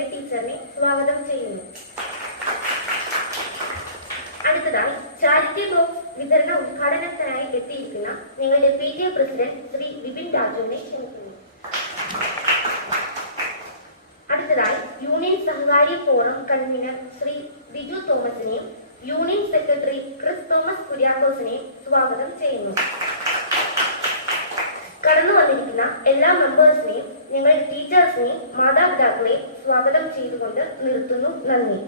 Mary ടീച്ചറിനെ സ്വാഗതം ചെയ്യുന്നു. അടുത്തതായി ചാരിറ്റി ബോക്സ് വിതരണ ഉദ്ഘാടനത്തിനായി എത്തിയിരിക്കുന്ന ഞങ്ങളുടെ PTA പ്രസിഡന്റ് ശ്രീ വിപിൻ രാജുവിനെ ക്ഷണിക്കുന്നു. അടുത്തതായി യൂണിയൻ സഹകാരി ഫോറം കൺവീനർ ശ്രീ ബിജു തോമസിനെയും യൂണിയൻ സെക്രട്ടറി ക്രിസ് തോമസ് കുര്യാക്കോസിനെയും സ്വാഗതം ചെയ്യുന്നു. കടന്നു വന്നിരിക്കുന്ന എല്ലാ മെമ്പേഴ്സിനെയും ഞങ്ങളുടെ ടീച്ചേഴ്സിനെയും മാതാപിതാക്കളെയും സ്വാഗതം ചെയ്തുകൊണ്ട് നിർത്തുന്നു. നന്ദി.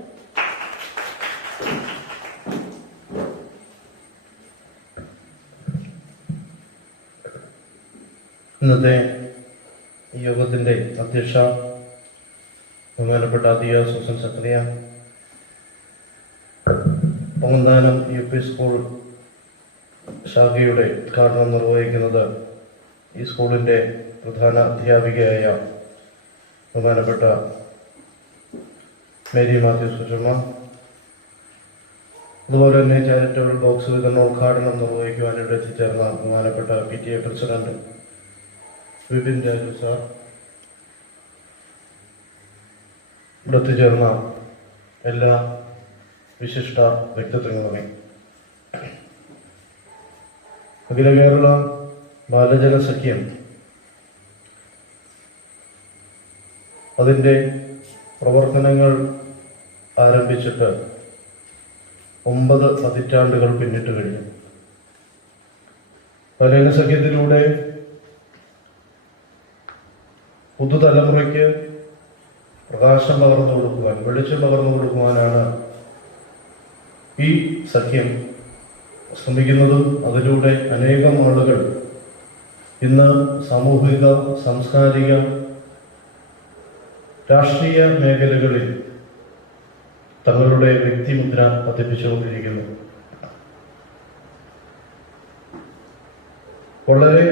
ഇന്നത്തെ യോഗത്തിന്റെ അധ്യക്ഷ ബഹുമാനപ്പെട്ട ദിയ സൂസൻ സക്കറിയ, പൊങ്ങന്താനം UP സ്കൂൾ ശാഖയുടെ ഉദ്ഘാടനം നിർവഹിക്കുന്നത് ഈ സ്കൂളിന്റെ പ്രധാന അധ്യാപികയായ ബഹുമാനപ്പെട്ട മേരി മാത്യു സുഷമ, അതുപോലെ തന്നെ ചാരിറ്റബിൾ ബോക്സ് വിതരണ ഉദ്ഘാടനം നിർവഹിക്കുവാൻ ഇവിടെ എത്തിച്ചേർന്ന ബഹുമാനപ്പെട്ട PTA president Vipin Raju sir, ഇവിടെ എത്തിച്ചേർന്ന എല്ലാ വിശിഷ്ട വ്യക്തിത്വങ്ങളുമേ, അഖില കേരള ബാലജന സഖ്യം അതിൻ്റെ പ്രവർത്തനങ്ങൾ ആരംഭിച്ചിട്ട് 9 പതിറ്റാണ്ടുകൾ പിന്നിട്ട് കഴിഞ്ഞു. ബാലജന സഖ്യത്തിലൂടെ പുതുതലമുറയ്ക്ക് പ്രകാശം പകർന്നു കൊടുക്കുവാൻ, വെളിച്ചം പകർന്നു കൊടുക്കുവാനാണ് ഈ സഖ്യം ശ്രമിക്കുന്നതും അതിലൂടെ അനേകം ആളുകൾ ഇന്ന് സാമൂഹിക, സാംസ്കാരിക, രാഷ്ട്രീയ മേഖലകളിൽ തങ്ങളുടെ വ്യക്തിമുദ്ര പതിപ്പിച്ചുകൊണ്ടിരിക്കുന്നു. വളരെ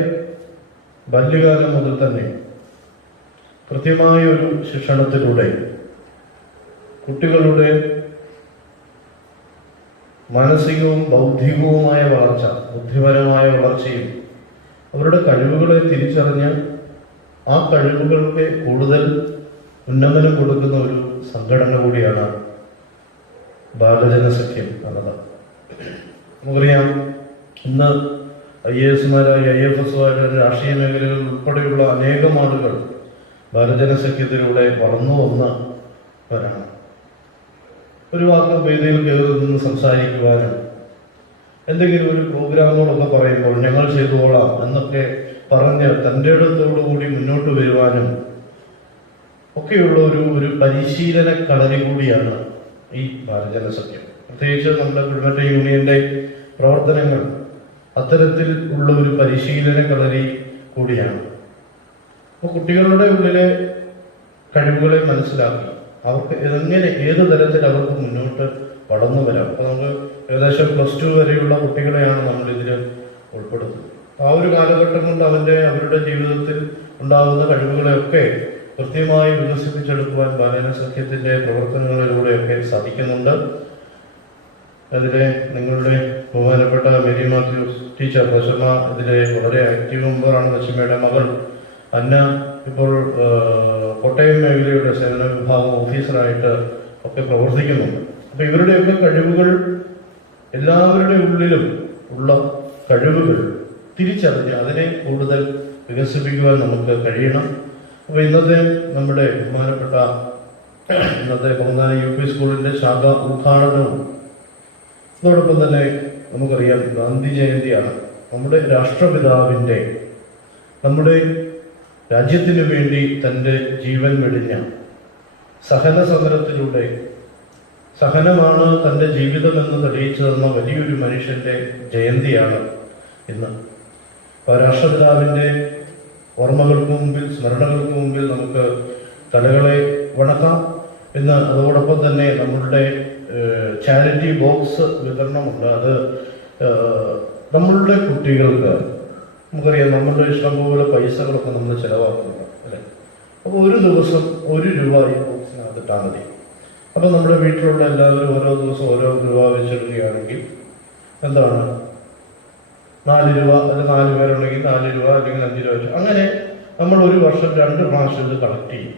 ബാല്യകാലം മുതൽ തന്നെ കൃത്യമായ ഒരു ശിക്ഷണത്തിലൂടെ കുട്ടികളുടെ മാനസികവും ബൗദ്ധികവുമായ വളർച്ച, ബുദ്ധിപരമായ വളർച്ചയും അവരുടെ കഴിവുകളെ തിരിച്ചറിഞ്ഞ് ആ കഴിവുകൾക്ക് കൂടുതൽ ഉന്നമനം കൊടുക്കുന്ന ഒരു സംഘടന കൂടിയാണ് ബാലജന സഖ്യം എന്നത്. നമുക്കറിയാം, ഇന്ന് IAS-മാരായി, IFS-മാരായി, രാഷ്ട്രീയ മേഖലകളിൽ ഉൾപ്പെടെയുള്ള അനേകം ആളുകൾ ബാലജന സഖ്യത്തിലൂടെ വളർന്നു വന്നവരാണ്. ഒരു വാക്ക് വേദിയിൽ കയറി നിന്ന് സംസാരിക്കുവാനും എന്തെങ്കിലും ഒരു പ്രോഗ്രാമുകളൊക്കെ പറയുമ്പോൾ ഞങ്ങൾ ചെയ്തുകൊള്ളാം എന്നൊക്കെ പറഞ്ഞ് തൻ്റെ ഇടത്തോടുകൂടി മുന്നോട്ട് വരുവാനും ഒക്കെയുള്ള ഒരു പരിശീലന കളരി കൂടിയാണ് ഈ ബാലജന സഖ്യം. പ്രത്യേകിച്ച് നമ്മുടെ കുടുംബ യൂണിയന്റെ പ്രവർത്തനങ്ങൾ അത്തരത്തിൽ ഉള്ള ഒരു പരിശീലന കളരി കൂടിയാണ്. അപ്പോൾ കുട്ടികളുടെ ഉള്ളിലെ കഴിവുകളെ മനസ്സിലാക്കി അവർക്ക് ഏത് തരത്തിൽ അവർക്ക് മുന്നോട്ട് വളർന്നു വരാം. അപ്പോൾ നമുക്ക് ഏകദേശം +2 വരെയുള്ള കുട്ടികളെയാണ് നമ്മൾ ഇതിൽ ഉൾപ്പെടുത്തുന്നത്. ആ ഒരു കാലഘട്ടം കൊണ്ട് അവരുടെ ജീവിതത്തിൽ ഉണ്ടാകുന്ന കഴിവുകളെയൊക്കെ കൃത്യമായി വികസിപ്പിച്ചെടുക്കുവാൻ ബാലജന സഖ്യത്തിന്റെ പ്രവർത്തനങ്ങളിലൂടെയൊക്കെ സാധിക്കുന്നുണ്ട്. അതിലെ നിങ്ങളുടെ ബഹുമാനപ്പെട്ട മേരി മാത്യു ടീച്ചർ ദശമ ഇതിലെ വളരെ ആക്റ്റീവ് മെമ്പറാണ്. ദശമയുടെ മകൾ അന്ന ഇപ്പോൾ കോട്ടയം മേഖലയുടെ സേവന വിഭാഗം ഓഫീസറായിട്ട് ഒക്കെ പ്രവർത്തിക്കുന്നുണ്ട്. അപ്പൊ ഇവരുടെയൊക്കെ കഴിവുകൾ, എല്ലാവരുടെ ഉള്ളിലും ഉള്ള കഴിവുകൾ തിരിച്ചറിഞ്ഞ് അതിനെ കൂടുതൽ വികസിപ്പിക്കുവാൻ നമുക്ക് കഴിയണം. അപ്പൊ ഇന്നത്തെ നമ്മുടെ ബഹുമാനപ്പെട്ട പൊങ്ങന്താനം UP സ്കൂളിന്റെ ശാഖ ഉദ്ഘാടനവും അതോടൊപ്പം തന്നെ നമുക്കറിയാം ഗാന്ധി ജയന്തിയാണ്. നമ്മുടെ രാഷ്ട്രപിതാവിന്റെ, നമ്മുടെ രാജ്യത്തിനു വേണ്ടി തൻ്റെ ജീവൻ വെടിഞ്ഞ സഹന സമരത്തിലൂടെ സഹനമാണ് തൻ്റെ ജീവിതമെന്ന് തെളിയിച്ചു തന്ന വലിയൊരു മനുഷ്യന്റെ ജയന്തിയാണ് ഇന്ന്. രാഷ്ട്രപിതാവിന്റെ ഓർമ്മകൾക്ക് മുമ്പിൽ, സ്മരണകൾക്ക് മുമ്പിൽ നമുക്ക് തലകളെ വണക്കാം. ഇന്ന് അതോടൊപ്പം തന്നെ നമ്മളുടെ ചാരിറ്റി ബോക്സ് വിതരണമുണ്ട്. അത് നമ്മളുടെ കുട്ടികൾക്ക്, നമുക്കറിയാം നമ്മളുടെ ഇഷ്ടംപോലെ പൈസകളൊക്കെ നമ്മൾ ചിലവാക്കുന്നുണ്ട് അല്ലെ. അപ്പോൾ ഒരു ദിവസം 1 രൂപ ഈ ബോക്സിനകത്തിട്ടാൽ മതി. അപ്പൊ നമ്മുടെ വീട്ടിലുള്ള എല്ലാവരും ഓരോ ദിവസം ഓരോ രൂപ വെച്ചിടുകയാണെങ്കിൽ എന്താണ്, 4 രൂപ, അത് 4 പേരുണ്ടെങ്കിൽ 4 രൂപ അല്ലെങ്കിൽ 5 രൂപ വെച്ച് അങ്ങനെ നമ്മൾ ഒരു വർഷം 2 പ്രാവശ്യം ഇത് കളക്ട് ചെയ്യും.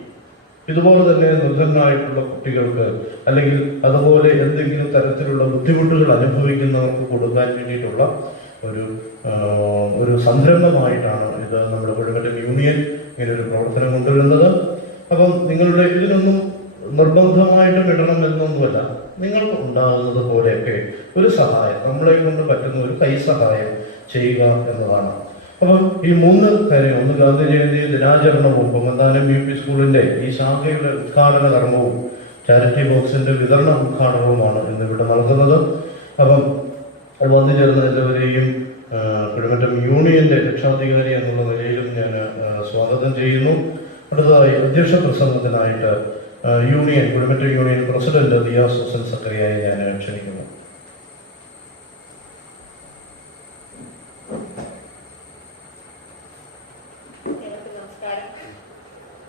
ഇതുപോലെ തന്നെ നിർധനരായിട്ടുള്ള കുട്ടികൾക്ക് അല്ലെങ്കിൽ അതുപോലെ എന്തെങ്കിലും തരത്തിലുള്ള ബുദ്ധിമുട്ടുകൾ അനുഭവിക്കുന്നവർക്ക് കൊടുക്കാൻ വേണ്ടിയിട്ടുള്ള ഒരു സംരംഭമായിട്ടാണ് ഇത് നമ്മുടെ കൊടുങ്ങല്ലൂർ യൂണിയൻ ഇങ്ങനെ ഒരു പ്രവർത്തനം കൊണ്ടുവരുന്നത്. അപ്പം നിങ്ങളുടെ ഇതിനൊന്നും നിർബന്ധമായിട്ടും ഇടണം എന്നൊന്നുമല്ല, നിങ്ങൾക്ക് ഉണ്ടാകുന്നത് പോലെയൊക്കെ ഒരു സഹായം, നമ്മളെ കൊണ്ട് പറ്റുന്ന ഒരു കൈസഹായം ചെയ്യുക എന്നതാണ്. അപ്പം ഈ 3 കാര്യങ്ങൾ, ഒന്ന് ഗാന്ധി ജയന്തി ദിനാചരണവും കൊങ്ങന്താനം UP സ്കൂളിന്റെ ഈ ശാഖയുടെ ഉദ്ഘാടന കർമ്മവും ചാരിറ്റി ബോക്സിന്റെ വിതരണ ഉദ്ഘാടനവുമാണ് ഇന്നിവിടെ നൽകുന്നത്. അപ്പം വന്നു ചേർന്ന എല്ലാവരെയും കൊടുങ്ങല്ലൂർ യൂണിയന്റെ രക്ഷാധികാരി എന്നുള്ള നിലയിലും ഞാൻ സ്വാഗതം ചെയ്യുന്നു. അടുത്തതായി അധ്യക്ഷ പ്രസംഗത്തിനായിട്ട് കൊടുങ്ങല്ലൂർ യൂണിയൻ പ്രസിഡന്റ് ദിയാസ് ഹുസൈൻ സക്കറിയായി ഞാൻ ക്ഷണിക്കുന്നു. നമസ്കാരം.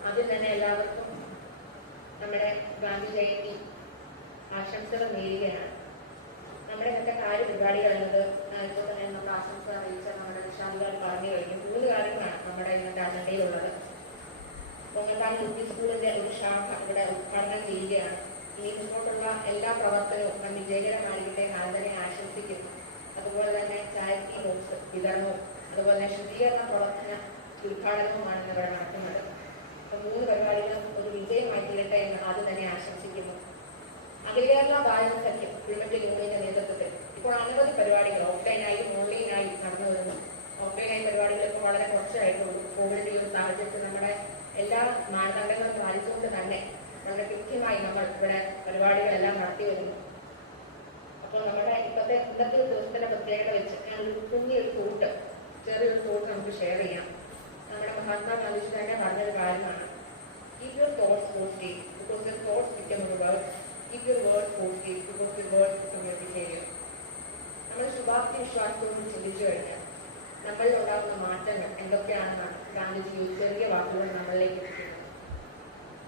ആദ്യം തന്നെ എല്ലാവർക്കും നമ്മുടെ ഗാന്ധി ജയന്തി ആശംസകൾ നേരുകയാണ്. നമ്മുടെ ഇന്നത്തെ കാര്യപരിപാടികൾ എന്നത് ഇപ്പോൾ തന്നെ നമ്മൾ ആശംസ അറിയിച്ച നമ്മുടെ രക്ഷാധികാരി പറഞ്ഞു കഴിഞ്ഞു. 3 കാര്യങ്ങളാണ് നമ്മുടെ ഇന്നത്തെ അജണ്ടയിലുള്ളത്. കൊങ്ങന്താനം UP സ്കൂളിന്റെ ഒരു ശാഖ ഇവിടെ ഉദ്ഘാടനം ചെയ്യുകയാണ്. ഇനി മുന്നോട്ടുള്ള എല്ലാ പ്രവർത്തനവും വിജയകരമായിരിക്കട്ടെ ആദരനെ ആശംസിക്കുന്നു. അതുപോലെ തന്നെ ചാരിറ്റി ബോക്സ് വിതരണവും അതുപോലെ തന്നെ ശുചീകരണ പ്രവർത്തന ഉദ്ഘാടനവുമാണ് ഇവിടെ നടക്കുന്നത്. അപ്പോൾ 3 പരിപാടികളും ഒരു വിജയമായി തീരട്ടെ എന്ന് ആദ്യം തന്നെ ആശംസിക്കുന്നു. അഖില കേരള ബാലൻ സഖ്യം കൊടുങ്ങല്ലൂർ യൂണിയന്റെ നേതൃത്വത്തിൽ ഇപ്പോൾ അനവധി പരിപാടികൾ ഓഫ്ലൈനായും ഓൺലൈനായും നടന്നു വരുന്നു. ഓഫ്ലൈനായി പരിപാടികൾ ഇപ്പോൾ വളരെ കുറച്ചായിട്ടുള്ളൂ. കോവിഡിന്റെ ഈ ഒരു സാഹചര്യത്തിൽ നമ്മുടെ എല്ലാ മാനദണ്ഡങ്ങളും പാലിച്ചുകൊണ്ട് തന്നെ വളരെ കൃത്യമായി നമ്മൾ ഇവിടെ പരിപാടികളെല്ലാം നടത്തി വരുന്നു. അപ്പോൾ നമ്മുടെ ഇന്നത്തെ ദിവസത്തിന്റെ പ്രത്യേകത വെച്ച് ഞാനൊരു ചെറിയൊരു തോട്ട് നമുക്ക് ഷെയർ ചെയ്യാം. നമ്മുടെ മഹാത്മാഗാന്ധിജി തന്നെ പറഞ്ഞൊരു കാര്യമാണ്, keep your thoughts positive because your thoughts become your words, keep your words positive because your words become your behavior. നമ്മൾ ശുഭാപ്തി വിശ്വാസത്തോട് ചിന്തിച്ചു കഴിഞ്ഞാൽ നമ്മളിൽ ഉണ്ടാകുന്ന മാറ്റങ്ങൾ എന്തൊക്കെയാണെന്നാണ് ഗാന്ധിജി ഒരു ചെറിയ വാക്കുകൾ നമ്മളിലേക്ക് എത്തിക്കുന്നത്.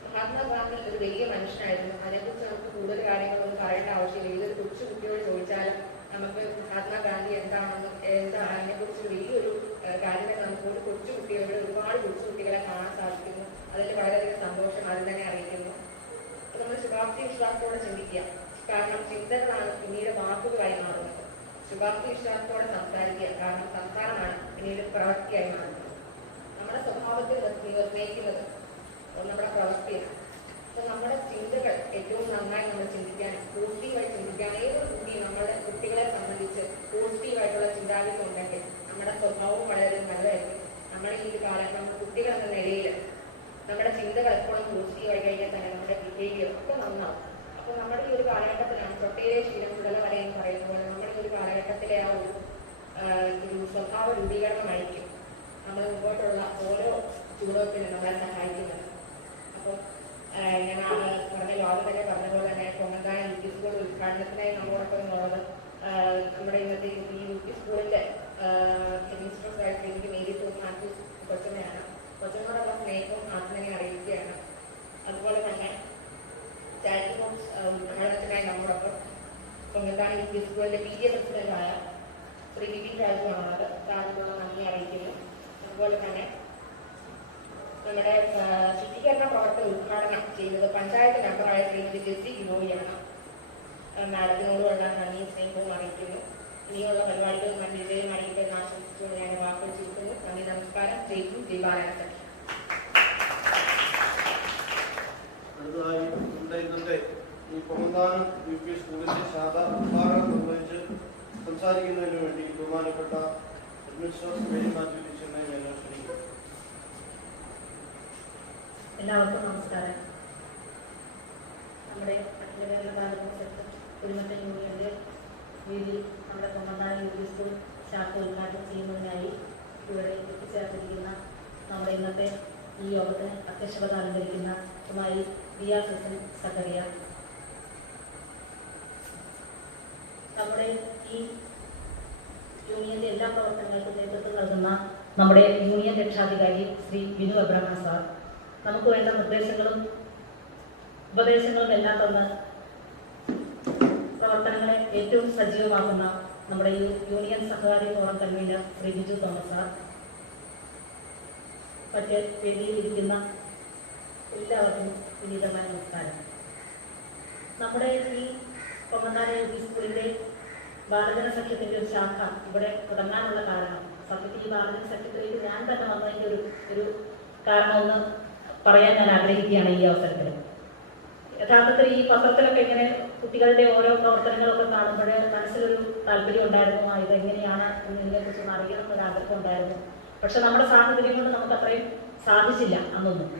മഹാത്മാഗാന്ധി ഒരു വലിയ മനുഷ്യനായിരുന്നു. അതിനെക്കുറിച്ച് നമുക്ക് കൂടുതൽ കാര്യങ്ങളൊന്നും പറയേണ്ട ആവശ്യമില്ല. ഏതൊരു കൊച്ചു കുട്ടിയോട് ചോദിച്ചാലും നമുക്ക് മഹാത്മാഗാന്ധി അതിനെക്കുറിച്ച് വലിയൊരു കാര്യങ്ങൾ നമുക്ക് ഒരു കൊച്ചു കുട്ടികളുടെ ഒരുപാട് കൊച്ചു കുട്ടികളെ കാണാൻ സാധിക്കുന്നു. അതിൽ വളരെയധികം സന്തോഷം അതിൽ തന്നെ അറിയിക്കുന്നു. അപ്പൊ നമ്മൾ ശുഭാപ്തി വിശ്വാസത്തോടെ ചിന്തിക്കുക. കാരണം ചിന്തകളാണ് പിന്നീട് വാക്കുകളായി മാറുന്നത്. ശുഭാപ്തി വിശ്വാസത്തോടെ സംസാരിക്കുക. കാരണം സംസാരമാണ് പിന്നീട് പ്രവൃത്തിയായി മാറുന്നത്. നമ്മുടെ സ്വഭാവത്തിൽ നിർണ്ണയിക്കുന്നത് നമ്മുടെ പ്രവൃത്തിയാണ്. അപ്പൊ നമ്മുടെ ചിന്തകൾ ഏറ്റവും നന്നായി നമ്മൾ ചിന്തിക്കാനും പോസിറ്റീവായി ചിന്തിക്കാനും ഏതൊരു കുട്ടിയും നമ്മുടെ കുട്ടികളെ സംബന്ധിച്ച് പോസിറ്റീവായിട്ടുള്ള ചിന്താഗതി ഉണ്ടെങ്കിൽ നമ്മുടെ സ്വഭാവം വളരെ നല്ലതായിരിക്കും. നമ്മുടെ ഈ ഒരു കാലഘട്ടം കുട്ടികൾ എന്ന നിലയിൽ നമ്മുടെ ചിന്തകൾ എപ്പോഴും പോസിറ്റീവായി കഴിഞ്ഞാൽ തന്നെ നമ്മുടെ ബിഹേവിയർ ഒക്കെ നന്നാവും. അപ്പൊ നമ്മുടെ ഈ ഒരു കാലഘട്ടത്തിലാണ് തൊട്ടേറെ ശീലം ഉടല വരെ എന്ന് പറയുന്ന പോലെ നമ്മുടെ ഈ ഒരു കാലഘട്ടത്തിലെ ആ ഒരു സ്വഭാവ രൂപീകരണമായിരിക്കും നമ്മൾ മുമ്പോട്ടുള്ള ഓരോ ചുവടുവെപ്പിനും നമ്മളെ സഹായിക്കുന്നത്. അപ്പോൾ ഞാൻ പറഞ്ഞല്ലോ ആദ്യം തന്നെ പറഞ്ഞ പോലെ തന്നെ കൊങ്ങന്താനം UP സ്കൂൾ ഉദ്ഘാടനത്തിനായി നമ്മളോടൊപ്പം എന്നുള്ളത് നമ്മുടെ ഇന്നത്തെ ഈ UP സ്കൂളിന്റെ ഹെഡ്മിസ്ട്രസ് എനിക്ക് നേരിട്ട് മാത്യൂസ് കൊച്ചമ്മയാണ്. കൊച്ചമ്മയോടുള്ള സ്നേഹവും ആത്മനെ അറിയിക്കുകയാണ്. അതുപോലെ തന്നെ ചാരിറ്റി ബോക്സ് ഉദ്ഘാടനത്തിനായി നമ്മളോടൊപ്പം കൊങ്ങന്താനം UP സ്കൂളിന്റെ PTA പ്രസിഡന്റായ ശ്രീ വിപിൻ രാജുവാണുള്ളത്. രാജുവിനുള്ള നന്ദി അറിയിക്കുന്നു. അതുപോലെ തന്നെ നമ്മുടെ ശുചീകരണ പ്രവർത്തന ഉദ്ഘാടനം ചെയ്തത് പഞ്ചായത്ത് മെമ്പറായ ശ്രീമതി ജെസ്സി ഗിനോയിയാണ്. മാഡത്തിനോടുള്ള നന്ദിയും സ്നേഹവും അറിയിക്കുന്നു. ഇനിയുള്ള പരിപാടികൾ വിജയമായിരിക്കും എന്ന് ആശംസിച്ചുകൊണ്ട് ഞാൻ വാക്കുകൾ ചുരുക്കുന്നു. നന്ദി, നമസ്കാരം. ജയ്ക്കും ദീപാരാധന. അടുത്തതായി ഇന്നത്തെ ഈ കൊങ്ങന്താനം UP സ്കൂളിന്റെ ശാഖ ഉദ്ഘാടനം നിർവഹിച്ച് സംസാരിക്കുന്നതിന് വേണ്ടി ബഹുമാനപ്പെട്ട എല്ലാവർക്കും നമസ്കാരം. നമ്മുടെ അഖില കേരള ബാലൻ സഖ്യം കൊടുങ്ങല്ലൂർ യൂണിയന്റെ രീതിയിൽ നമ്മുടെ കൊങ്ങന്താനം UP സ്കൂൾ ശാഖ ഉദ്ഘാടനം ചെയ്യുന്നതിനായി ഇവിടെ എത്തിച്ചേർന്നിരിക്കുന്ന നമ്മുടെ ഇന്നത്തെ ഈ യോഗത്തിന് അധ്യക്ഷത അലങ്കരിക്കുന്ന കുമാരി ദിയാസ് ഹുസൈൻ സക്കറിയ, നമ്മുടെ ഈ യൂണിയന്റെ എല്ലാ പ്രവർത്തനങ്ങൾക്കും നേതൃത്വം നൽകുന്ന നമ്മുടെ യൂണിയൻ രക്ഷാധികാരി ശ്രീ ബിനു അബ്രഹാം സാർ, നമുക്ക് വേണ്ട നിർദ്ദേശങ്ങളും ഉപദേശങ്ങളും എല്ലാം തന്ന് പ്രവർത്തനങ്ങളെ ഏറ്റവും സജീവമാക്കുന്ന നമ്മുടെ ഈ യൂണിയൻ സഹകാരി forum convener Shri Biju Thomas sir, മറ്റ് വേദിയിലിരിക്കുന്ന എല്ലാവർക്കും വിനീതമായ നമസ്കാരം. നമ്മുടെ ഈ കൊമ്പനാട് LP സ്കൂളിൻ്റെ ബാലജന സഖ്യത്തിൻ്റെ ഒരു ശാഖ ഇവിടെ തുടങ്ങാനുള്ള കാരണം, സത്യത്തിൽ ഈ ബാലജന സഖ്യത്തിലേക്ക് ഞാൻ തന്നെ വന്നതിൻ്റെ ഒരു കാരണമെന്ന് പറയാൻ ഞാൻ ആഗ്രഹിക്കുകയാണ് ഈ അവസരത്തിൽ. യഥാർത്ഥത്തിൽ ഈ പത്രത്തിലൊക്കെ ഇങ്ങനെ കുട്ടികളുടെ ഓരോ പ്രവർത്തനങ്ങളൊക്കെ കാണുമ്പോൾ മനസ്സിലൊരു താല്പര്യം ഉണ്ടായിരുന്നു, ഇതെങ്ങനെയാണ് എന്നതിനെക്കുറിച്ചൊന്ന് അറിയണം എന്നൊരാഗ്രഹം ഉണ്ടായിരുന്നു. പക്ഷെ നമ്മുടെ സാഹചര്യം കൊണ്ട് നമുക്ക് അത്രയും സാധിച്ചില്ല അന്നൊന്നും.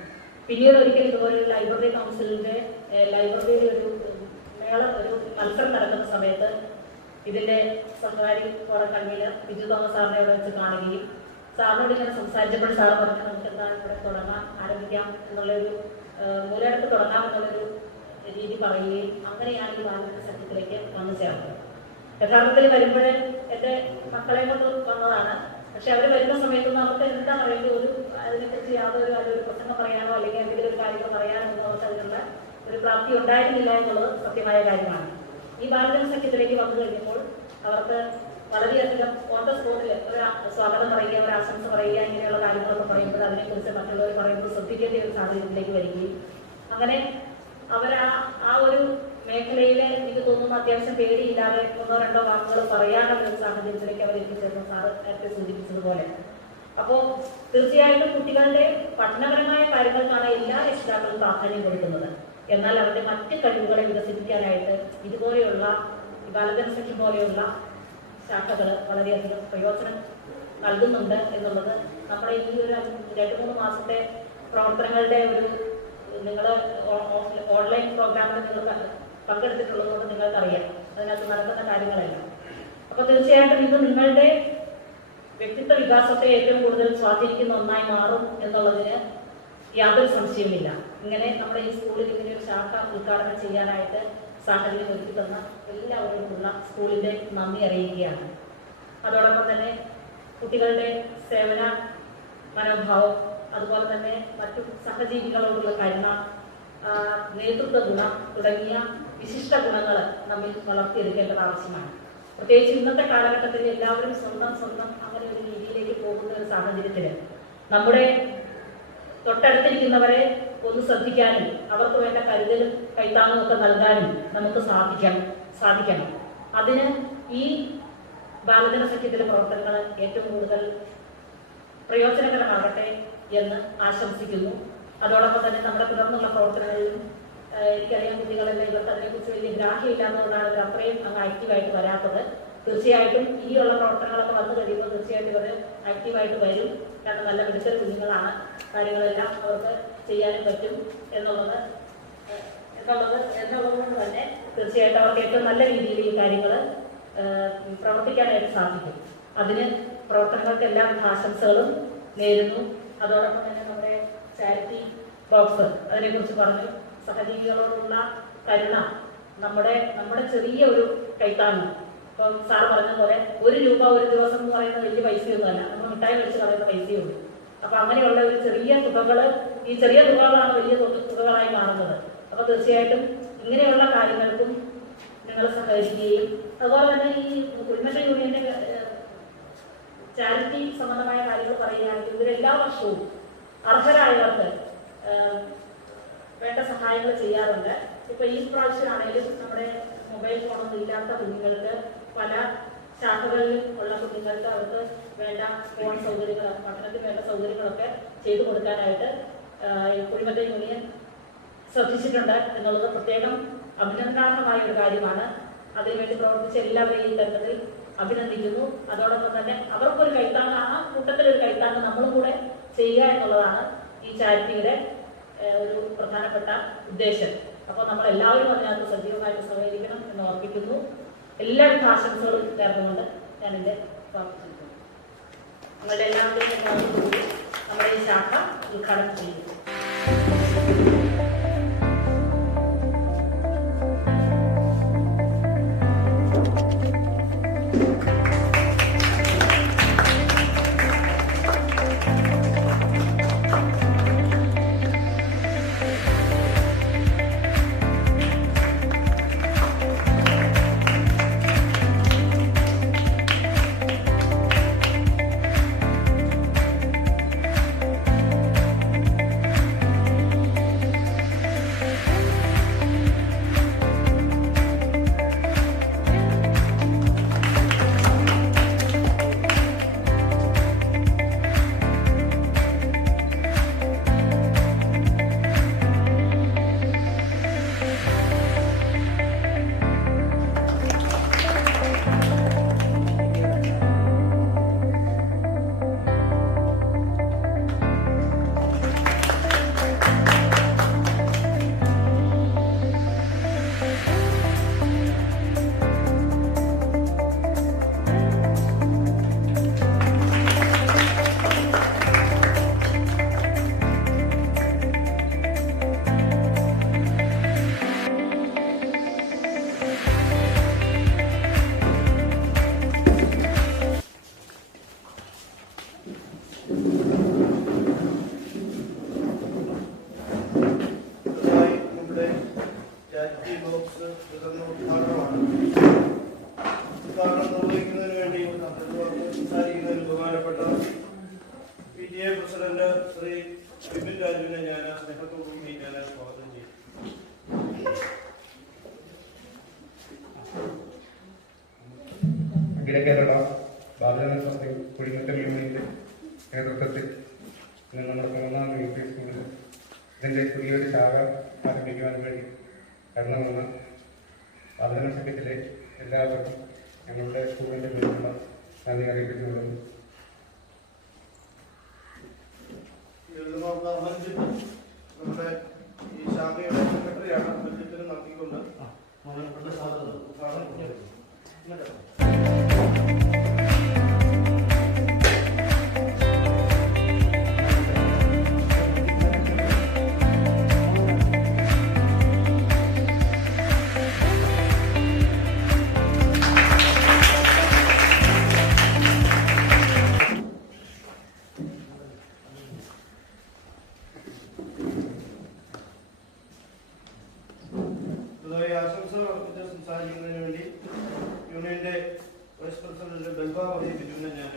പിന്നീട് ഒരിക്കലും ഇതുപോലെ ലൈബ്രറി കൗൺസിലിൻ്റെ ലൈബ്രറിയിൽ ഒരു മത്സരം നടക്കുന്ന സമയത്ത് ഇതിൻ്റെ സർക്കാരി ഫോറം കൺവീനർ ബിജു തോമസ് സാറിനെ ഇവിടെ വെച്ച് കാണുകയും സാറിനോട് ഇങ്ങനെ സംസാരിച്ചപ്പോൾ സാർ പറഞ്ഞു നമുക്ക് എന്താണ് ഇവിടെ ആരംഭിക്കാം എന്നുള്ളൊരു മൂലയിടത്ത് തുടങ്ങാമെന്നുള്ളൊരു രീതി പറയുകയും അങ്ങനെയാണ് ഈ ബാലജന സഖ്യത്തിലേക്ക് വന്നു ചേർന്നത്. യഥാർത്ഥത്തിൽ വരുമ്പോൾ എൻ്റെ മക്കളെ കൊണ്ട് വന്നതാണ്. പക്ഷെ അവർ വരുന്ന സമയത്തൊന്നും അവർക്ക് എന്താ പറയുക, അതിനെക്കുറിച്ച് യാതൊരു പ്രസംഗം പറയാനോ അല്ലെങ്കിൽ എന്തെങ്കിലും ഒരു കാര്യങ്ങൾ പറയാനോ ഒന്നും അവർക്ക് അതിനുള്ള ഒരു പ്രാപ്തി ഉണ്ടായിരുന്നില്ല എന്നുള്ളത് സത്യമായ കാര്യമാണ്. ഈ ബാലജന സഖ്യത്തിലേക്ക് വന്നു കഴിഞ്ഞപ്പോൾ അവർക്ക് വളരെയധികം ഓൺ ദ സ്പോട്ടിൽ ഒരു സ്വാഗതം പറയുക, ഒരു ആശംസ പറയുക, ഇങ്ങനെയുള്ള കാര്യങ്ങളൊക്കെ പറയുമ്പോൾ അതിനെക്കുറിച്ച് മറ്റുള്ളവർ പറയുമ്പോൾ ശ്രദ്ധിക്കേണ്ട ഒരു സാഹചര്യത്തിലേക്ക് വരികയും അങ്ങനെ അവർ ആ ഒരു മേഖലയിൽ എനിക്ക് തോന്നുന്നു അത്യാവശ്യം പേടിയില്ലാതെ ഒന്നോ രണ്ടോ വാക്കുകൾ പറയാനുള്ള ഒരു സാഹചര്യത്തിലേക്ക് അവർ എത്തിച്ചേർന്നു, സാറ് നേരത്തെ സൂചിപ്പിച്ചതുപോലെ. അപ്പോൾ തീർച്ചയായിട്ടും കുട്ടികളുടെ പഠനപരമായ കാര്യങ്ങൾക്കാണ് എല്ലാ രക്ഷിതാക്കളും പ്രാധാന്യം കൊടുക്കുന്നത്. എന്നാൽ അവരുടെ മറ്റ് കഴിവുകളെ വികസിപ്പിക്കാനായിട്ട് ഇതുപോലെയുള്ള ബാലജന സഖ്യം പോലെയുള്ള ശാഖകൾ വളരെയധികം പ്രയോജനം നൽകുന്നുണ്ട് എന്നുള്ളത് നമ്മുടെ ഈ ഒരു 2-3 മാസത്തെ പ്രവർത്തനങ്ങളുടെ നിങ്ങൾ ഓൺലൈൻ പ്രോഗ്രാമിൽ നിങ്ങൾ പങ്കെടുത്തിട്ടുള്ളതുകൊണ്ട് നിങ്ങൾക്കറിയാം അതിനകത്ത് നടക്കുന്ന കാര്യങ്ങളെല്ലാം. അപ്പോൾ തീർച്ചയായിട്ടും ഇത് നിങ്ങളുടെ വ്യക്തിത്വ വികാസത്തെ ഏറ്റവും കൂടുതൽ സ്വാധീനിക്കുന്ന ഒന്നായി മാറും എന്നുള്ളതിന് യാതൊരു സംശയവുമില്ല. ഇങ്ങനെ നമ്മുടെ ഈ സ്കൂളിൽ ഇങ്ങനെ ഒരു ശാഖ ഉദ്ഘാടനം ചെയ്യാനായിട്ട് സാഹചര്യം ഒരുക്കി തന്ന എല്ലാവരോടുമുള്ള സ്കൂളിൻ്റെ നന്ദി അറിയിക്കുകയാണ്. അതോടൊപ്പം തന്നെ കുട്ടികളുടെ സേവന മനോഭാവം, അതുപോലെ തന്നെ മറ്റു സഹജീവികളോടുള്ള കരുണ, നേതൃത്വ ഗുണം തുടങ്ങിയ വിശിഷ്ട ഗുണങ്ങൾ നമ്മിൽ വളർത്തിയെടുക്കേണ്ടത് ആവശ്യമാണ്. പ്രത്യേകിച്ച് ഇന്നത്തെ കാലഘട്ടത്തിൽ എല്ലാവരും സ്വന്തം അങ്ങനെ ഒരു രീതിയിലേക്ക് പോകുന്ന ഒരു സാഹചര്യത്തിൽ നമ്മുടെ തൊട്ടടുത്തിരിക്കുന്നവരെ ഒന്ന് ശ്രദ്ധിക്കാനും അവർക്ക് വേണ്ട കരുതലും കൈത്താങ്ങും ഒക്കെ നൽകാനും നമുക്ക് സാധിക്കണം. അതിന് ഈ ബാലജന സഖ്യത്തിലെ പ്രവർത്തനങ്ങൾ ഏറ്റവും കൂടുതൽ പ്രയോജനകരമാകട്ടെ എന്ന് ആശംസിക്കുന്നു. അതോടൊപ്പം തന്നെ നമ്മുടെ തുടർന്നുള്ള പ്രവർത്തനങ്ങളിലും എനിക്കറിയാം കുട്ടികളെല്ലാം ഇവർക്ക് അതിനെക്കുറിച്ച് വലിയ ഗ്രാഹ്യമില്ല എന്നുകൊണ്ടാണ് ഇവർ അത്രയും അങ്ങ് ആക്റ്റീവായിട്ട് വരാത്തത്. തീർച്ചയായിട്ടും ഈ ഉള്ള പ്രവർത്തനങ്ങളൊക്കെ വന്നു കഴിയുമ്പോൾ തീർച്ചയായിട്ടും ഇവർ ആക്റ്റീവായിട്ട് വരും. കാരണം നല്ല മിടുക്കൽ കുഞ്ഞുങ്ങളാണ്, കാര്യങ്ങളെല്ലാം അവർക്ക് ചെയ്യാനും പറ്റും എന്നുള്ളത് കൊണ്ട് തന്നെ തീർച്ചയായിട്ടും അവർക്ക് ഏറ്റവും നല്ല രീതിയിൽ ഈ കാര്യങ്ങൾ പ്രവർത്തിക്കാനായിട്ട് സാധിക്കും. അതിന് പ്രവർത്തനങ്ങൾക്ക് എല്ലാവിധ ആശംസകളും നേരുന്നു. അതോടൊപ്പം തന്നെ നമ്മുടെ ചാരിറ്റി ബോക്സ് അതിനെക്കുറിച്ച് പറഞ്ഞു. സഹജീവികളോടുള്ള കരുണ നമ്മുടെ ചെറിയ ഒരു കൈത്താങ്ങ്. ഇപ്പം സാറ് പറഞ്ഞ പോലെ 1 രൂപ ഒരു ദിവസം എന്ന് പറയുന്ന വലിയ പൈസയൊന്നുമല്ല, നമ്മൾ മിഠായി മേടിച്ച് കളയുന്ന പൈസയുള്ളൂ. അപ്പം അങ്ങനെയുള്ള ഒരു ചെറിയ തുകകൾ, ഈ ചെറിയ തുകകളാണ് വലിയ തുകകളായി മാറുന്നത്. അപ്പോൾ തീർച്ചയായിട്ടും ഇങ്ങനെയുള്ള കാര്യങ്ങൾക്കും നിങ്ങൾ സഹകരിക്കുകയും അതുപോലെ തന്നെ ഈ കുടുംബശ്രീ യൂണിയന്റെ ചാരിറ്റി സംബന്ധമായ കാര്യങ്ങൾ പറയുകയാണെങ്കിൽ ഇവരെല്ലാ വർഷവും അർഹരായവർക്ക് വേണ്ട സഹായങ്ങൾ ചെയ്യാറുണ്ട്. ഇപ്പോൾ ഈ പ്രാവശ്യമാണെങ്കിലും നമ്മുടെ മൊബൈൽ ഫോണൊന്നും ഇല്ലാത്ത കുഞ്ഞുങ്ങൾക്ക് പല ശാഖകളിലും ഉള്ള കുഞ്ഞുങ്ങൾക്ക് അവർക്ക് വേണ്ട ഫോൺ സൗകര്യങ്ങൾ, പഠനത്തിന് വേണ്ട സൗകര്യങ്ങളൊക്കെ ചെയ്തു കൊടുക്കാനായിട്ട് കുടുംബശ്രീ യൂണിയൻ ശ്രദ്ധിച്ചിട്ടുണ്ട് എന്നുള്ളത് പ്രത്യേകം അഭിനന്ദനാർഹമായ ഒരു കാര്യമാണ്. അതിനുവേണ്ടി പ്രവർത്തിച്ച എല്ലാവരെയും ഈ തരത്തിൽ അഭിനന്ദിക്കുന്നു. അതോടൊപ്പം തന്നെ അവർക്കൊരു കൈത്താങ്ങ്, ആ കൂട്ടത്തിലൊരു കൈത്താങ്ങ് നമ്മളും കൂടെ ചെയ്യുക എന്നുള്ളതാണ് ഈ ചാരിറ്റിയുടെ ഒരു പ്രധാനപ്പെട്ട ഉദ്ദേശം. അപ്പോൾ നമ്മൾ എല്ലാവരും അതിനകത്ത് സജീവമായിട്ട് സഹകരിക്കണം എന്ന് ഓർമ്മിക്കുന്നു. എല്ലാവിധ ആശംസകളും ചേർന്നുകൊണ്ട് ഞാൻ എൻ്റെ പ്രാർത്ഥിക്കുന്നു. നിങ്ങളുടെ എല്ലാവരുടെയും നമ്മുടെ ഈ ശാഖ ഉദ്ഘാടനം ചെയ്യുന്നു. ചാരിറ്റി ബോക്സ് വിതരണ ഉദ്ഘാടനമാണ്. ഉദ്ഘാടനം നിർവഹിക്കുന്നതിന് വേണ്ടി സംസാരിക്കുന്നതിന് ബഹുമാനപ്പെട്ട PTA പ്രസിഡന്റ് ശ്രീ വിപിൻ രാജുവിനെ ഞാൻ സ്നേഹത്തോടുകൂടി സ്വാഗതം ചെയ്യും. അഖില കേരള ബാലജന സമിതി കുഴിമറ്റം യൂണിയന്റെ നേതൃത്വത്തിൽ ഇന്ന് നമ്മുടെ മൂന്നാം UP സ്കൂളിൽ ഇതിൻ്റെ പുതിയൊരു ശാഖ ആരംഭിക്കുവാൻ വേണ്ടി കടന്നുവന്ന ബാലജന സംഘത്തിലെ എല്ലാവർക്കും ഞങ്ങളുടെ സ്കൂളിൻ്റെ പേരിലുള്ള നന്ദി അറിയിപ്പിച്ചുകൊള്ളുന്നു. നമ്മുടെ ഈ ശാഖയുടെ സെക്രട്ടറിയാണ്. ബന്ധത്തിന് നൽകിക്കൊണ്ട് ഉദ്ഘാടനം ചെയ്തു. ആശംസകൾ അർപ്പിച്ച് സംസാരിക്കുന്നതിന് വേണ്ടി യൂണിയന്റെ വൈസ് പ്രസിഡന്റ് ബൽബാവതി ബിജുവിനെ ഞാൻ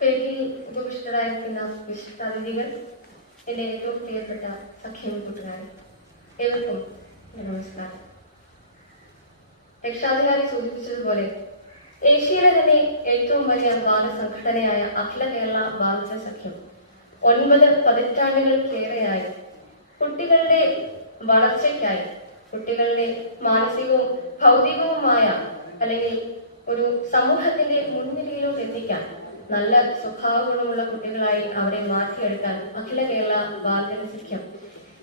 പേരിൽ ഉപവിഷ്ടരായിരിക്കുന്ന വിശിഷ്ടാതിഥികൾ, എന്റെ ഏറ്റവും പ്രിയപ്പെട്ട സഖ്യം കൂട്ടുകാരൻ, ഏവർക്കും നമസ്കാരം. രക്ഷാധികാരി സൂചിപ്പിച്ചതുപോലെ ഏഷ്യയിലെ തന്നെ ഏറ്റവും വലിയ ബാലസംഘടനയായ അഖില കേരള ബാലജന സഖ്യം 9 പതിറ്റാണ്ടുകൾക്കേറെയായി കുട്ടികളുടെ വളർച്ചയ്ക്കായി, കുട്ടികളുടെ മാനസികവും ഭൗതികവുമായ അല്ലെങ്കിൽ ഒരു സമൂഹത്തിന്റെ മുൻനിരയിലോട്ട് എത്തിക്കാൻ, നല്ല സ്വഭാവഗുണമുള്ള കുട്ടികളായി അവരെ മാറ്റിയെടുക്കാൻ അഖില കേരള ബാലജന സഖ്യം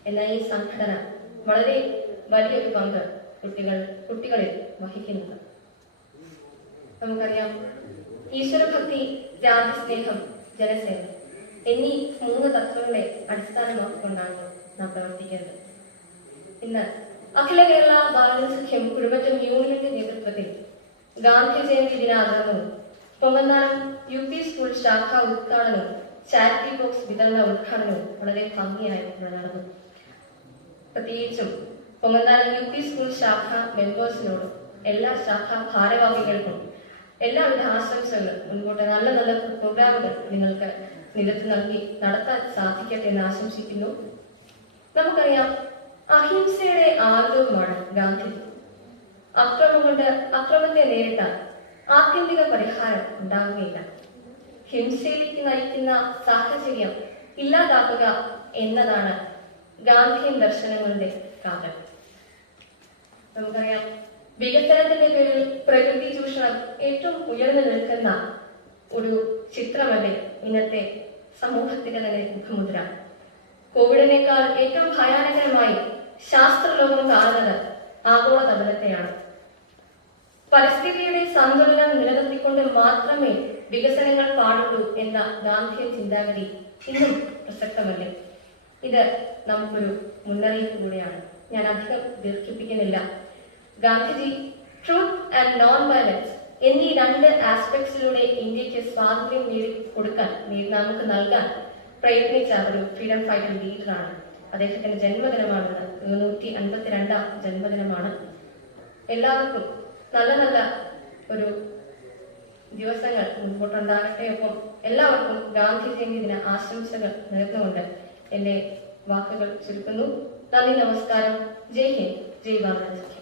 എന്ന ഈ സംഘടന വളരെ വലിയൊരു പങ്ക് കുട്ടികളിൽ വഹിക്കുന്നുണ്ട്. നമുക്കറിയാം, ഈശ്വരഭക്തി, രാജ്യസ്നേഹം, ജനസേവനം എന്നീ 3 തത്വങ്ങളെ അടിസ്ഥാനമാക്കിക്കൊണ്ടാണ് നാം പ്രവർത്തിക്കുന്നത്. ഇന്ന് അഖില കേരള ബാലജന സഖ്യം കുഴിമറ്റം യൂണിയന്റെ നേതൃത്വത്തിൽ ഗാന്ധി ജയന്തി ദിനാചരണവും പൊങ്ങന്താനം UP സ്കൂൾ ശാഖ ഉദ്ഘാടനവും ചാരിറ്റി ബോക്സ് വിതരണ ഉദ്ഘാടനവും വളരെ ഭംഗിയായി നടന്നു. പ്രത്യേകിച്ചും പൊങ്ങന്താനം UP സ്കൂൾ ശാഖ മെമ്പേഴ്സിനോടും എല്ലാ ശാഖാ ഭാരവാഹികൾക്കും എല്ലാവിധ ആശംസകളും, മുൻപോട്ട് നല്ല നല്ല പ്രോഗ്രാമുകൾ നിങ്ങൾക്ക് നേതൃത്വം നൽകി നടത്താൻ സാധിക്കട്ടെ എന്ന് ആശംസിക്കുന്നു. നമുക്കറിയാം, അഹിംസയുടെ ആഗ്രഹമാണ് ഗാന്ധിജി. അക്രമത്തെ നേരിട്ടാൽ ആത്യന്തിക പരിഹാരം ഉണ്ടാവുകയില്ല. ഹിംസയിലേക്ക് നയിക്കുന്ന സാഹചര്യം ഇല്ലാതാക്കുക എന്നതാണ് ഗാന്ധിയൻ ദർശനങ്ങളുടെ കാതൽ. നമുക്കറിയാം, വികസനത്തിന്റെ പേരിൽ പ്രകൃതി ചൂഷണം ഏറ്റവും ഉയർന്നു നിൽക്കുന്ന ഒരു ചിത്രമല്ലേ ഇന്നത്തെ സമൂഹത്തിന്റെ തന്നെ മുഖമുദ്ര. കോവിഡിനേക്കാൾ ഏറ്റവും ഭയാനകരമായി ശാസ്ത്രലോകം കാണുന്നത് ആഗോളതാപനത്തെയാണ്. പരിസ്ഥിതിയുടെ സന്തുലനം നിലനിർത്തിക്കൊണ്ട് മാത്രമേ വികസനങ്ങൾ പാടുള്ളൂ എന്ന ഗാന്ധിയൻ ചിന്താഗതി ഇന്നും പ്രസക്തമല്ലേ? ഇത് നമുക്കൊരു മുന്നറിയിപ്പ് കൂടിയാണ്. ഞാൻ അധികം ദീർഘിപ്പിക്കുന്നില്ല. Gandhiji truth and non violence എന്നീ 2 ആസ്പെക്ട്സിലൂടെ ഇന്ത്യക്ക് സ്വാതന്ത്ര്യം നമുക്ക് നൽകാൻ പ്രയത്നിച്ച ഒരു ഫ്രീഡം ഫൈറ്റർ ലീഡറാണ്. അദ്ദേഹത്തിന്റെ ജന്മദിനമാണ് 152ാം ജന്മദിനമാണ്. എല്ലാവർക്കും നല്ല നല്ല ഒരു ദിവസങ്ങൾ മുൻപോട്ടുണ്ടാകട്ടെ. ഒപ്പം എല്ലാവർക്കും ഗാന്ധി ജയന്തി ദിന ആശംസകൾ നേർന്നുകൊണ്ട് എന്റെ വാക്കുകൾ ചുരുക്കുന്നു. നന്ദി, നമസ്കാരം. ജയ് ഹിന്ദ്, ജയ് ബാലജന സഖ്യം.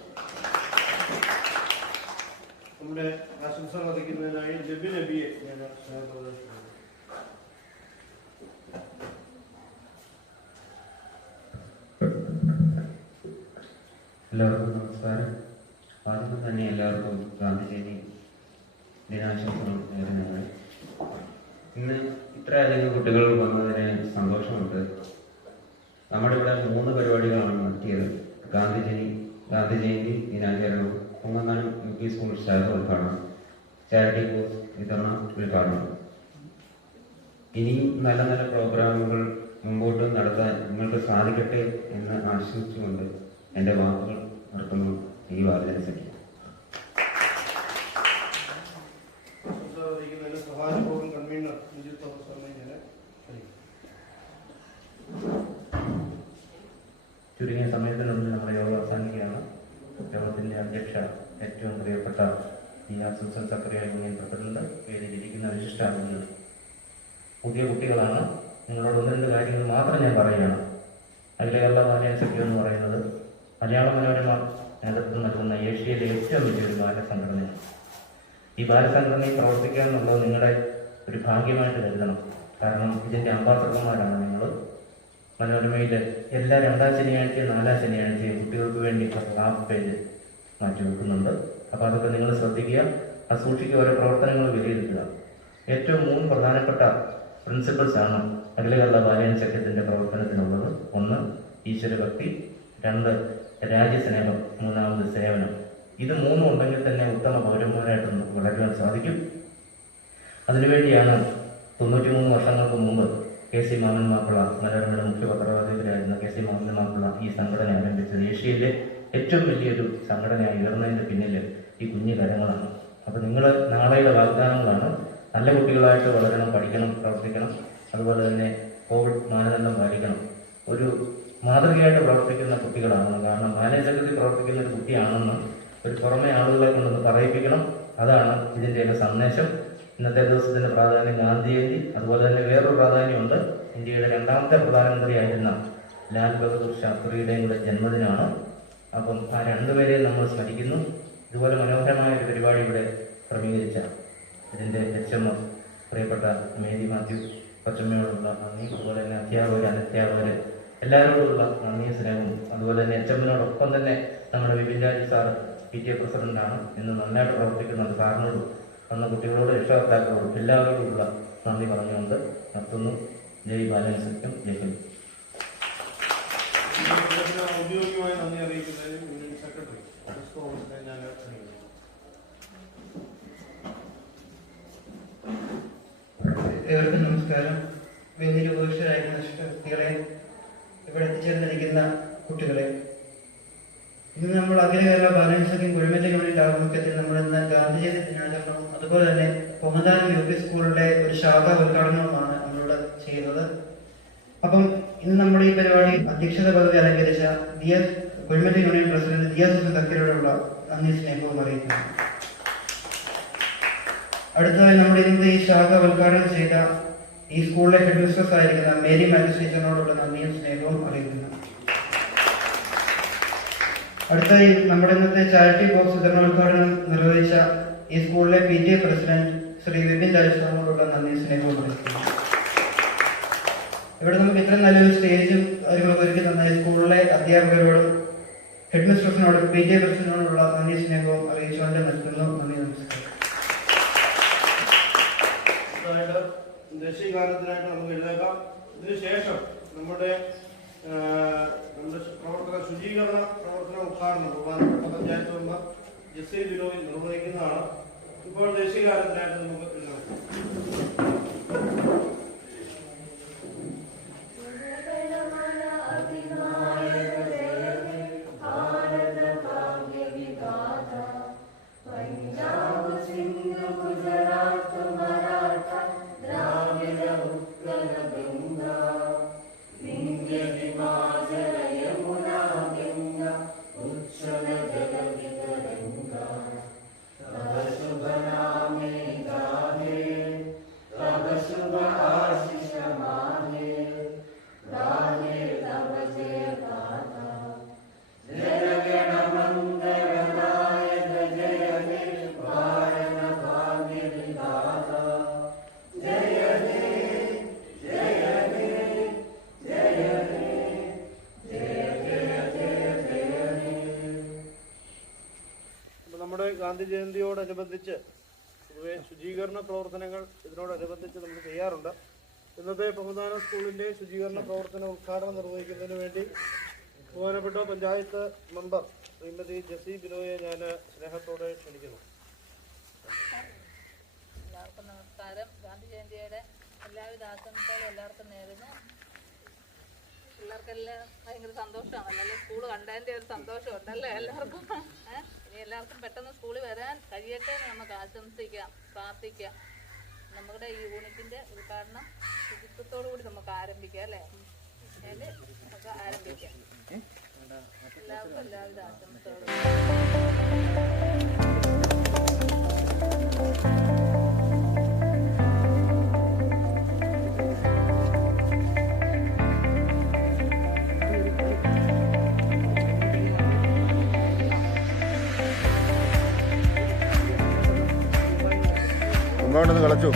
നമ്മുടെ ആശംസകൾ അറിയിക്കുന്നതിനായി ജബി നബിയെ ഞാൻ സ്നേഹത്തോടെ എല്ലാവർക്കും നമസ്കാരം. ആദ്യം തന്നെ എല്ലാവർക്കും ഗാന്ധി ജയന്തി ദിനാശംസകൾ നേരുന്നതാണ്. ഇന്ന് ഇത്രയധികം കുട്ടികൾ വന്നതിന് സന്തോഷമുണ്ട്. നമ്മുടെ ഇവിടെ 3 പരിപാടികളാണ് നടത്തിയത്. ഗാന്ധി ജയന്തി ദിനാചരണവും പൊങ്ങന്താനം UP സ്കൂൾ ശാഖ ഉദ്ഘാടനം, ചാരിറ്റി ബോക്സ് വിതരണ ഉദ്ഘാടനം. ഇനിയും നല്ല നല്ല പ്രോഗ്രാമുകൾ മുമ്പോട്ട് നടത്താൻ നിങ്ങൾക്ക് സാധിക്കട്ടെ എന്ന് ആശംസിച്ചുകൊണ്ട് എൻ്റെ വാക്കുകൾ നിർത്തുന്നു. ഈ ബാലജന സഖ്യം. സഹായപൂർവ്വം കൺവീനർ ചുരുങ്ങിയ സമയത്തിനുള്ളിൽ നമ്മുടെ യോഗം അവസാനിക്കുകയാണ്. യോഗത്തിൻ്റെ അധ്യക്ഷ, ഏറ്റവും പ്രിയപ്പെട്ട ഈ അസോസിയേഷൻ സെക്രട്ടറി യൂണിയൻ പ്രസിഡന്റ്, വേദിയിലിരിക്കുന്ന വിശിഷ്ടാതിഥികൾ, പുതിയ കുട്ടികളാണ്. നിങ്ങളോട് ഒന്ന് രണ്ട് കാര്യങ്ങൾ മാത്രം ഞാൻ പറയുകയാണ്. അഖില കേരള ബാലയൻ സഖ്യം എന്ന് പറയുന്നത് മലയാള മനോരമ നേതൃത്വം നൽകുന്ന ഏഷ്യയിലെ ഏറ്റവും വലിയൊരു ബാലസംഘടനയാണ്. ഈ ബാലസംഘടനയിൽ പ്രവർത്തിക്കുക എന്നുള്ളത് നിങ്ങളുടെ ഒരു ഭാഗ്യമായിട്ട് കരുതണം. കാരണം ഇതിൻ്റെ അംബാസഡർമാരാണ് നിങ്ങൾ. മനോരമയിൽ എല്ലാ 2ാം ശനിയാഴ്ചയും 4ാം ശനിയാഴ്ചയും കുട്ടികൾക്ക് വേണ്ടി ഹാഫ് പേജ് മാറ്റി വെക്കുന്നുണ്ട്. അപ്പോൾ അതൊക്കെ നിങ്ങൾ ശ്രദ്ധിക്കുക, അത് സൂക്ഷിക്കുക, ഓരോ പ്രവർത്തനങ്ങൾ വിലയിരുത്തുക. ഏറ്റവും 3 പ്രധാനപ്പെട്ട പ്രിൻസിപ്പിൾസാണ് അഖില കേരള ബാലയൻ സഖ്യത്തിൻ്റെ പ്രവർത്തനത്തിനുള്ളത്. 1 ഈശ്വരഭക്തി, 2 രാജ്യസ്നേഹം, 3 സേവനം. ഇത് 3 ഉണ്ടെങ്കിൽ തന്നെ ഉത്തമ പൗരന്മാരായിട്ട് നമുക്ക് വളരുവാൻ സാധിക്കും. അതിനുവേണ്ടിയാണ് 93 വർഷങ്ങൾക്ക് മുമ്പ് കെ സി മാമൻ മാപ്പിള, മനോരമയുടെ മുഖ്യ പത്രവാചകരായിരുന്ന കെ സി മാമൻ മാപ്പിള ഈ സംഘടന ആരംഭിച്ചത്. ഏഷ്യയിലെ ഏറ്റവും വലിയൊരു സംഘടനയായി ഉയർന്നതിൻ്റെ പിന്നിൽ ഈ കുഞ്ഞു കരങ്ങളാണ്. അപ്പോൾ നിങ്ങൾ നാളെയുടെ വാഗ്ദാനങ്ങളാണ്. നല്ല കുട്ടികളായിട്ട് വളരണം, പഠിക്കണം, പ്രവർത്തിക്കണം. അതുപോലെ തന്നെ കോവിഡ് മാനദണ്ഡം പാലിക്കണം. ഒരു മാതൃകയായിട്ട് പ്രവർത്തിക്കുന്ന കുട്ടികളാണെന്ന്. കാരണം ബാലയൻ സഖ്യത്തിൽ പ്രവർത്തിക്കുന്ന ഒരു കുട്ടിയാണെന്ന് ഒരു പുറമെ ആളുകളെ കൊണ്ടൊന്ന് പറയിപ്പിക്കണം. അതാണ് ഇതിൻ്റെയൊക്കെ സന്ദേശം. ഇന്നത്തെ ദിവസത്തിൻ്റെ പ്രാധാന്യം ഗാന്ധി ജയന്തി, അതുപോലെ തന്നെ വേറൊരു പ്രാധാന്യമുണ്ട്. ഇന്ത്യയുടെ 2ാമത്തെ പ്രധാനമന്ത്രിയായിരുന്ന ലാൽ ബഹദൂർ ശാസ്ത്രിയുടെയും കൂടെ ജന്മദിനമാണ്. അപ്പം ആ 2 പേരെയും നമ്മൾ സ്മരിക്കുന്നു. ഇതുപോലെ മനോഹരമായ ഒരു പരിപാടി ഇവിടെ ക്രമീകരിച്ച ഇതിൻ്റെ HM പ്രിയപ്പെട്ട മേരി മാത്യു കൊച്ചമ്മയോടുള്ള നന്ദി, അതുപോലെ തന്നെ അധ്യാപകർ, അനധ്യാപകർ എല്ലാവരോടുള്ള നന്ദിയും സ്നേഹവും, അതുപോലെ തന്നെ HMനോടൊപ്പം തന്നെ നമ്മുടെ വിപിൻ രാജ് സാർ PTA പ്രസിഡന്റാണ്. ഇന്ന് നന്നായിട്ട് പ്രവർത്തിക്കുന്നുണ്ട്. സാറിനോടും വന്ന കുട്ടികളോട്, രക്ഷകർത്താക്കളോടും എല്ലാവരോടുമുള്ള നന്ദി പറഞ്ഞുകൊണ്ട് നിർത്തുന്നു. ജയ് ബാലയൻ സഖ്യം, ജയ് ഹിന്ദ്. ഔദ്യോഗികമായി നന്ദി അറിയിക്കുന്നതിന് യൂണിയൻ സെക്രട്ടറി ക്രിസ് തോമസിനെ ഞാൻ അറിയിക്കുന്നു. ഏവർക്കും നമസ്കാരം. വേദിയിൽ ഉപവിഷ്ടരായിരുന്ന വ്യക്തികളെ, ഇവിടെ എത്തിച്ചേർന്നിരിക്കുന്ന കുട്ടികളെ, ഇന്ന് നമ്മൾ അഖില കേരള ബാലയൻ സഖ്യം കുഴിമറ്റ യൂണിറ്റ് ആഭിമുഖ്യത്തിൽ നമ്മൾ ഇന്ന് ഗാന്ധി ജയന്തി ദിനാചരണവും അതുപോലെ തന്നെ പൊങ്ങന്താനം UP സ്കൂളിലെ ഒരു ശാഖ ഉദ്ഘാടനവുമാണ് നമ്മളിവിടെ ചെയ്യുന്നത്. അപ്പം ഇന്ന് നമ്മുടെ ഈ പരിപാടി അധ്യക്ഷത പദവി അലങ്കരിച്ച കുഴിമറ്റ യൂണിയൻ പ്രസിഡന്റ് ദിയാസ് കക്കരോടുള്ള നന്ദി സ്നേഹവും അറിയിക്കുന്നു. അടുത്തതായി നമ്മുടെ ഇന്നത്തെ ഈ ശാഖ ഉദ്ഘാടനം ചെയ്ത ഈ സ്കൂളിലെ ഹെഡ് മിസ്ട്രസ് ആയിരിക്കുന്ന മേരി മാത്യു ടീച്ചറിനോടുള്ള നന്ദിയും സ്നേഹവും അറിയിക്കുന്നു. അടുത്തായി നമ്മുടെ ഇന്നത്തെ ചാരിറ്റി ബോക്സ് വിതരണോദ്ഘാടനം നിർവഹിച്ച ഈ സ്കൂളിലെ PTA പ്രസിഡന്റ് ശ്രീ വിപിൻ രാജ് സാറിനോടുള്ള നന്ദിയും സ്നേഹവും അറിയിക്കുന്നു. ഇവിടെ നമുക്ക് ഇത്രയും നല്ലൊരു സ്റ്റേജും കാര്യങ്ങളൊക്കെ ഒരുക്കി തന്ന ഈ സ്കൂളിലെ അധ്യാപകരോടും ഹെഡ് മിസ്ട്രസിനോടും PTA പ്രസിഡന്റിനോടുള്ള നന്ദി സ്നേഹവും അറിയിച്ചുകൊണ്ട് നിർത്തുന്നു. നന്ദി, നമസ്കാരം. ദേശീയഗാനത്തിനായിട്ട് നമുക്ക് എഴുന്നേക്കാം. ഇതിനുശേഷം നമ്മുടെ പ്രവർത്തന ശുചീകരണ പ്രവർത്തന ഉദ്ഘാടനം ബഹുമാനപ്പെട്ട പഞ്ചായത്ത് മെമ്പർ ജെസ്സി ബിനോയ് നിർവഹിക്കുന്നതാണ്. ഇപ്പോൾ ദേശീയഗാനത്തിനായിട്ട് നമുക്ക് എഴുന്നേക്കാം. ഗാന്ധി ജയന്തിയോടനുബന്ധിച്ച് പൊതുവെ ശുചീകരണ പ്രവർത്തനങ്ങൾ ഇതിനോടനുബന്ധിച്ച് നമ്മൾ ചെയ്യാറുണ്ട്. ഇന്നത്തെ പൊങ്ങന്താനം സ്കൂളിൻ്റെ ശുചീകരണ പ്രവർത്തന ഉദ്ഘാടനം നിർവഹിക്കുന്നതിന് വേണ്ടി ബഹുമാനപ്പെട്ട പഞ്ചായത്ത് മെമ്പർ ശ്രീമതി ജെസ്സി ബിനോയെ ഞാൻ സ്നേഹത്തോടെ ക്ഷണിക്കുന്നു. എല്ലാവർക്കും നമസ്കാരം. ഗാന്ധി ജയന്തിയുടെ എല്ലാവിധ ആശംസകളും എല്ലാവർക്കും നേരുന്നു. പിള്ളേർക്കെല്ലാം ഭയങ്കര സന്തോഷമാണല്ലോ, അല്ലെ? സ്കൂൾ കണ്ടതിൻ്റെ ഒരു സന്തോഷമുണ്ടല്ലേ എല്ലാവർക്കും. ഇനി എല്ലാവർക്കും പെട്ടെന്ന് സ്കൂളിൽ വരാൻ കഴിയട്ടെ എന്ന് നമുക്ക് ആശംസിക്കാം, പ്രാർത്ഥിക്കാം. നമ്മുടെ ഈ യൂണിറ്റിൻ്റെ ഉദ്ഘാടനം ശുചിത്വത്തോടു കൂടി നമുക്ക് ആരംഭിക്കാം, അല്ലേ? നമുക്ക് ആരംഭിക്കാം. എല്ലാവർക്കും എല്ലാവിധ ആശംസകളും. ഒന്ന് കളച്ചു.